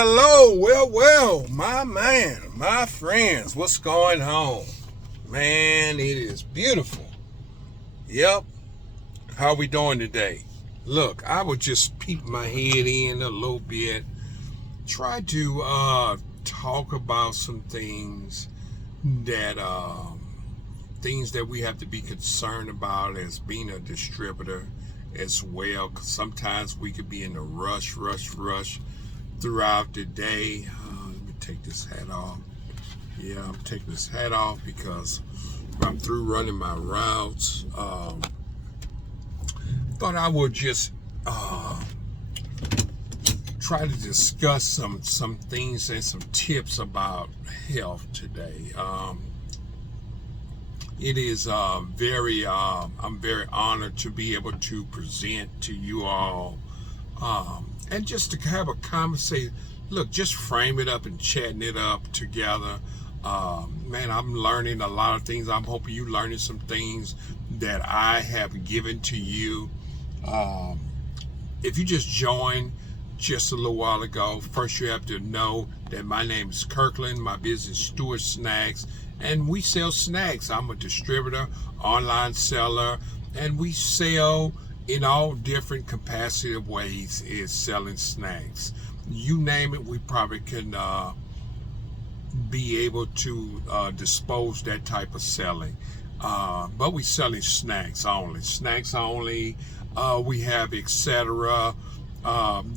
Hello, well, my man, my friends, what's going on? Man, it is beautiful. Yep. How we doing today? Look, I would just peep my head in a little bit, try to talk about some that things that we have to be concerned about as being a distributor as well. 'Cause sometimes we could be in a rush throughout the day. Let me take this hat off. Yeah, I'm taking this hat off because I'm through running my routes. Thought I would just try to discuss some things and some tips about health today. It is I'm very honored to be able to present to you all, and just to have a conversation. Look, just frame it up and chatting it up together. Man, I'm learning a lot of things. I'm hoping you learning some things that I have given to you. If you just joined just a little while ago, first you have to know that my name is Kirkland. My business is Stewart Snacks, and we sell snacks. I'm a distributor, online seller, and we sell in all different capacity of ways is selling snacks. You name it, we probably can be able to dispose that type of selling. But we selling snacks only. Snacks only. We have etc.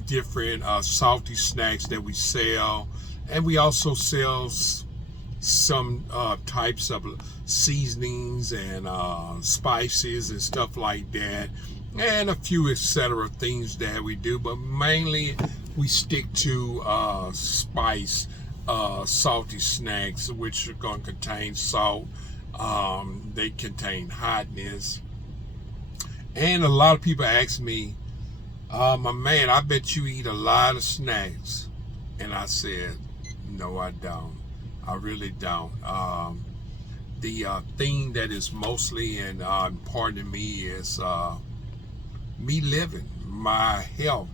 Different salty snacks that we sell, and we also sell some types of seasonings and spices and stuff like that, and a few etc. things that we do. But mainly we stick to spice salty snacks, which are going to contain salt. They contain hotness, and a lot of people ask me, my man, I bet you eat a lot of snacks. And I said, no, I don't. I really don't. The thing that is mostly and important to me is me living, my health,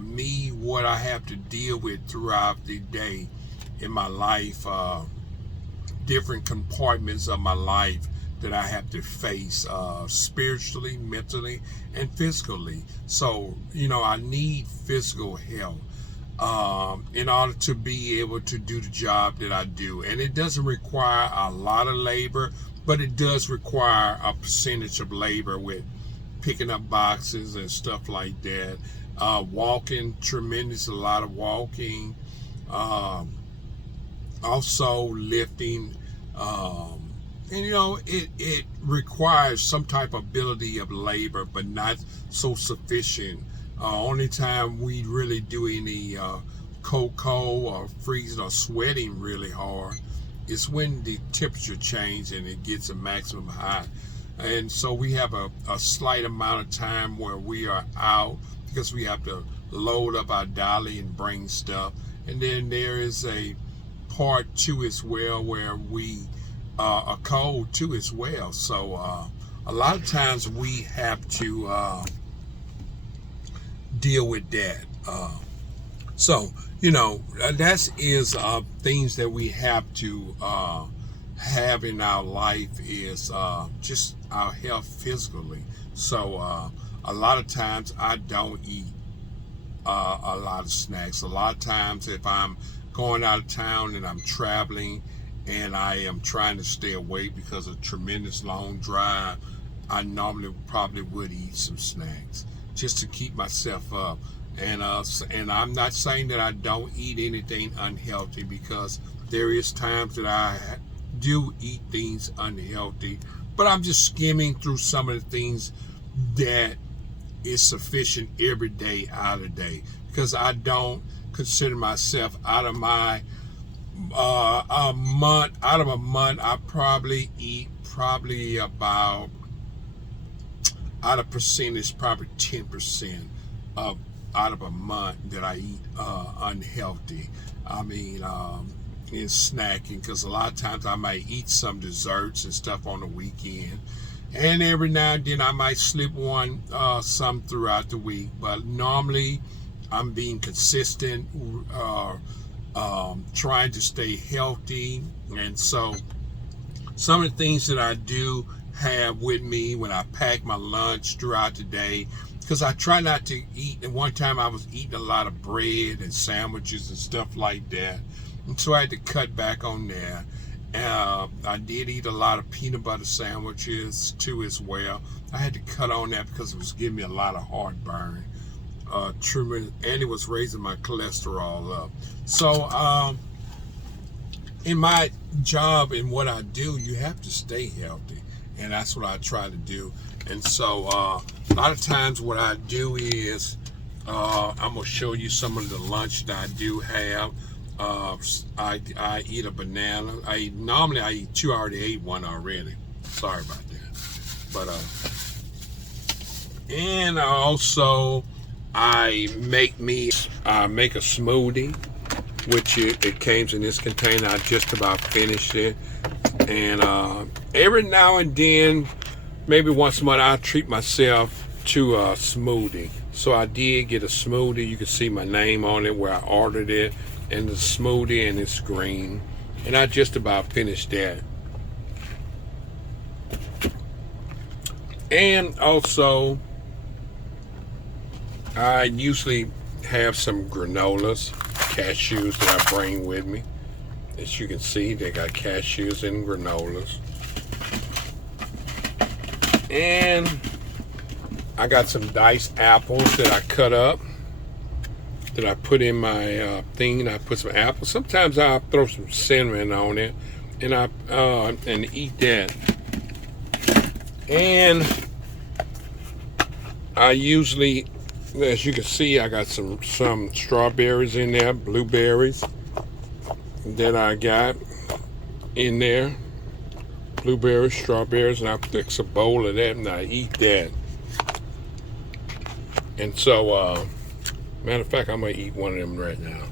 me, what I have to deal with throughout the day in my life, different compartments of my life that I have to face spiritually, mentally, and physically. So, I need physical health in order to be able to do the job that I do. And it doesn't require a lot of labor, but it does require a percentage of labor with picking up boxes and stuff like that. Walking, a lot of walking. Also lifting. And it requires some type of ability of labor, but not so sufficient. Only time we really do any cold or freezing or sweating really hard is when the temperature changes and it gets a maximum high. And so we have a slight amount of time where we are out because we have to load up our dolly and bring stuff. And then there is a part two as well where we are cold too as well. So a lot of times we have to deal with that. So that is things that we have to have in our life is just our health physically. So a lot of times I don't eat a lot of snacks. A lot of times if I'm going out of town and I'm traveling and I am trying to stay awake because of a tremendous long drive, I normally probably would eat some snacks just to keep myself up. And I'm not saying that I don't eat anything unhealthy, because there is times that I do eat things unhealthy, but I'm just skimming through some of the things that is sufficient every day out of day, because I don't consider myself out of my a month. I probably eat about, out of percentage, probably 10% of out of a month that I eat unhealthy. I mean, in snacking, because a lot of times I might eat some desserts and stuff on the weekend, and every now and then I might slip one some throughout the week. But normally I'm being consistent, trying to stay healthy. And so some of the things that I do have with me when I pack my lunch throughout the day, because I try not to eat. And one time I was eating a lot of bread and sandwiches and stuff like that, and so I had to cut back on that. I did eat a lot of peanut butter sandwiches too as well. I had to cut on that because it was giving me a lot of heartburn, and it was raising my cholesterol up. So in my job and what I do, you have to stay healthy, and that's what I try to do. And so a lot of times what I do is I'm gonna show you some of the lunch that I do have. I eat a banana. Normally I eat two. I already ate one already. Sorry about that. But and also I make a smoothie, which it came in this container. I just about finished it. And every now and then, maybe once a month, I treat myself to a smoothie. So I did get a smoothie. You can see my name on it where I ordered it, and the smoothie, and it's green. And I just about finished that. And also, I usually have some granolas, cashews that I bring with me. As you can see, they got cashews and granolas. And I got some diced apples that I cut up, that I put in my thing. I put some apples. Sometimes I'll throw some cinnamon on it, and and eat that. And I usually, as you can see, I got some strawberries in there, blueberries that I got in there. Blueberries, strawberries, and I fix a bowl of that and I eat that. And so, matter of fact, I'm gonna eat one of them right now.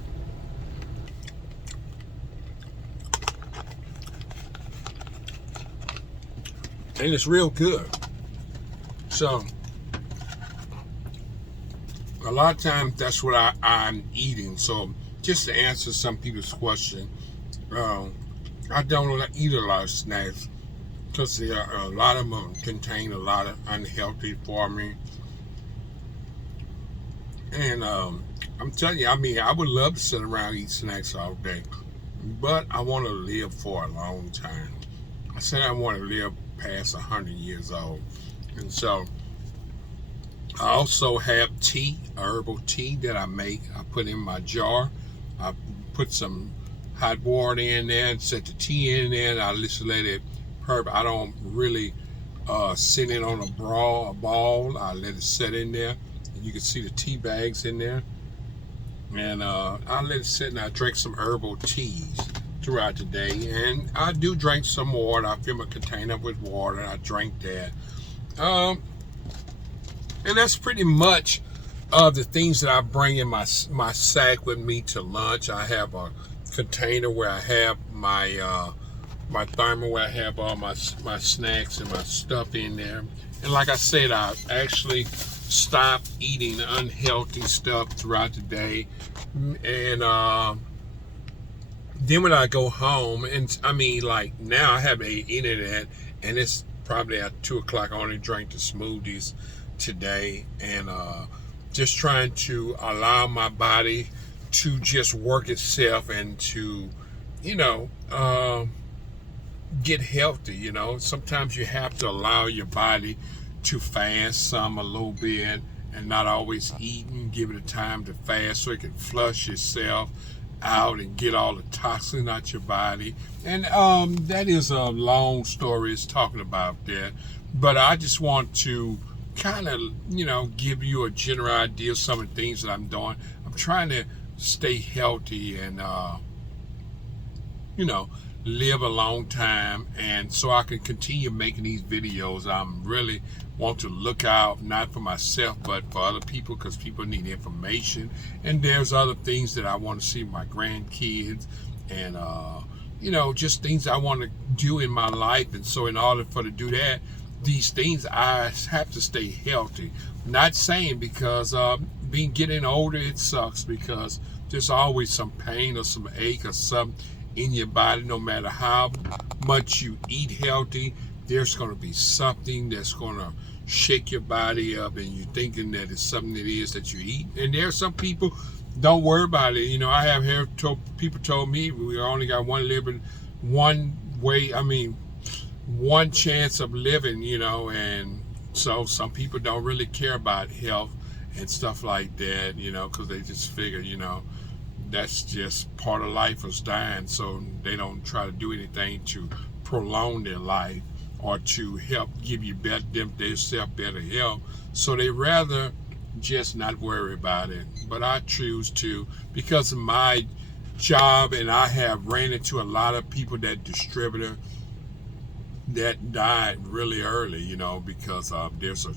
And it's real good. So, a lot of times that's what I'm eating. So, just to answer some people's question, I don't eat a lot of snacks because a lot of them contain a lot of unhealthy for me. And I'm telling you, I mean, I would love to sit around and eat snacks all day, but I want to live for a long time. I said I want to live past 100 years old. And so I also have tea, herbal tea that I make. I put in my jar. I put some hot water in there and set the tea in there, and I just let it herb. I don't really sit it on a ball. I let it set in there. And you can see the tea bags in there. And I let it sit, and I drink some herbal teas throughout the day. And I do drink some water. I fill my container with water, and I drink that. And that's pretty much the things that I bring in my sack with me to lunch. I have a container where I have my thermal, where I have all my snacks and my stuff in there. And like I said, I actually stopped eating unhealthy stuff throughout the day. And then when I go home, and I mean, like now I have the internet, and it's probably at 2 o'clock. I only drank the smoothies today, and just trying to allow my body to just work itself and to, get healthy. Sometimes you have to allow your body to fast a little bit, and not always eat, and give it a time to fast so it can flush itself out and get all the toxins out your body. And that is a long story, it's talking about that, but I just want to kind of give you a general idea of some of the things that I'm doing. I'm trying to stay healthy and live a long time, and so I can continue making these videos. I'm really want to look out not for myself but for other people, because people need information, and there's other things that I want to see my grandkids, and just things I want to do in my life. And so in order to do these things, I have to stay healthy. Not saying because being getting older, it sucks because there's always some pain or some ache or something in your body. No matter how much you eat healthy, there's going to be something that's going to shake your body up, and you're thinking that it's something it is that you eat. And there are some people, don't worry about it. You know, I have heard people told me we only got one living, one way. I mean, one chance of living. You know, and so some people don't really care about health and stuff like that. You know, because they just figure, you know, that's just part of life is dying. So they don't try to do anything to prolong their life or to help give you themselves better health. So they rather just not worry about it. But I choose to, because of my job, and I have ran into a lot of people that distributor that died really early, you know, because there's a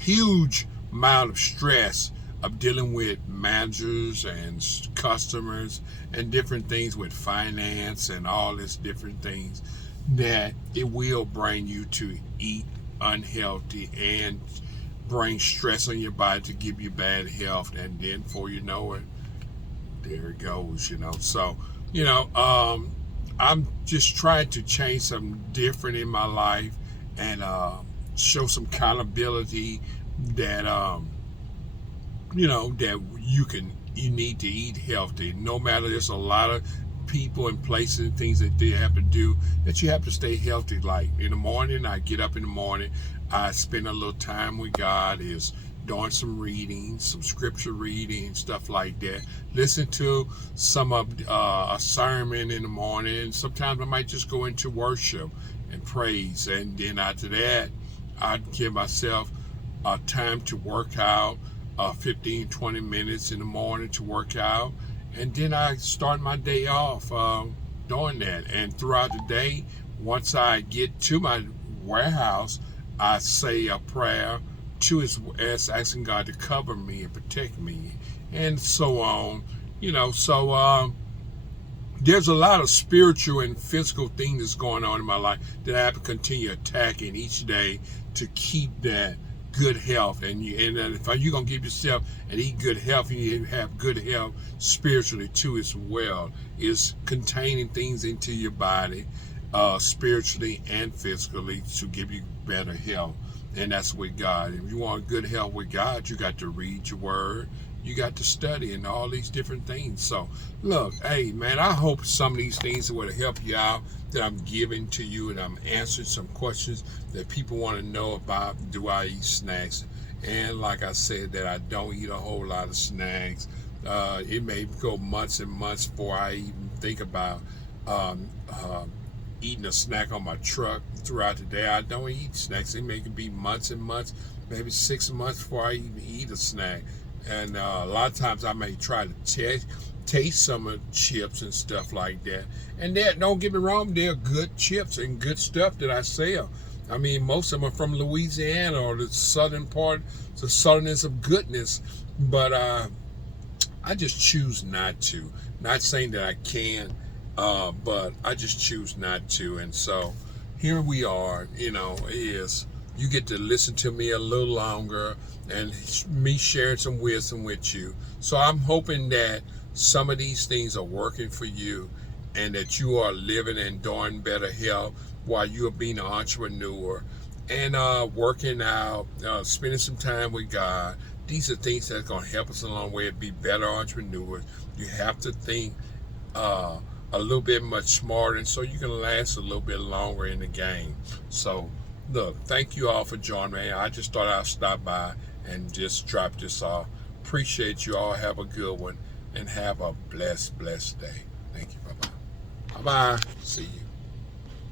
huge amount of stress of dealing with managers and customers and different things with finance and all this different things, that it will bring you to eat unhealthy and bring stress on your body to give you bad health. And then before you know it, there it goes, you know. So, you know, I'm just trying to change something different in my life and show some accountability that you know, that you need to eat healthy. No matter, there's a lot of people and places and things that they have to do that you have to stay healthy. Like in the morning, I get up in the morning, I spend a little time with God, is doing some reading, some scripture reading, stuff like that. Listen to some of a sermon in the morning. Sometimes I might just go into worship and praise, and then after that, I give myself time to work out, 15-20 minutes in the morning to work out, and then I start my day off doing that. And throughout the day, once I get to my warehouse, I say a prayer to his, asking God to cover me and protect me, and so on. You know, so there's a lot of spiritual and physical things that's going on in my life that I have to continue attacking each day to keep that good health. And if you're gonna give yourself and eat good health, you need to have good health spiritually too as well. Is containing things into your body, spiritually and physically, to give you better health. And that's with God. If you want good health with God, you got to read your word, you got to study, and all these different things. So look, hey man, I hope some of these things will help you out, that I'm giving to you, and I'm answering some questions that people want to know about. Do I eat snacks? And like I said, that I don't eat a whole lot of snacks. It may go months and months before I even think about eating a snack on my truck. Throughout the day, I don't eat snacks. It may be months and months, maybe 6 months before I even eat a snack. And a lot of times I may try to taste some of the chips and stuff like that. And don't get me wrong, they're good chips and good stuff that I sell. I mean, most of them are from Louisiana or the southern part, the southernness of goodness. But I just choose not to. Not saying that I can, but I just choose not to. And so here we are, you know, you get to listen to me a little longer and me sharing some wisdom with you. So I'm hoping that some of these things are working for you, and that you are living and doing better health while you are being an entrepreneur and working out, spending some time with God. These are things that's going to help us along the way to be better entrepreneurs. You have to think a little bit much smarter, and so you can last a little bit longer in the game. So look, thank you all for joining me. I just thought I'd stop by and just drop this off. Appreciate you all. Have a good one, and have a blessed day. Thank you. Bye-bye. Bye-bye. See you.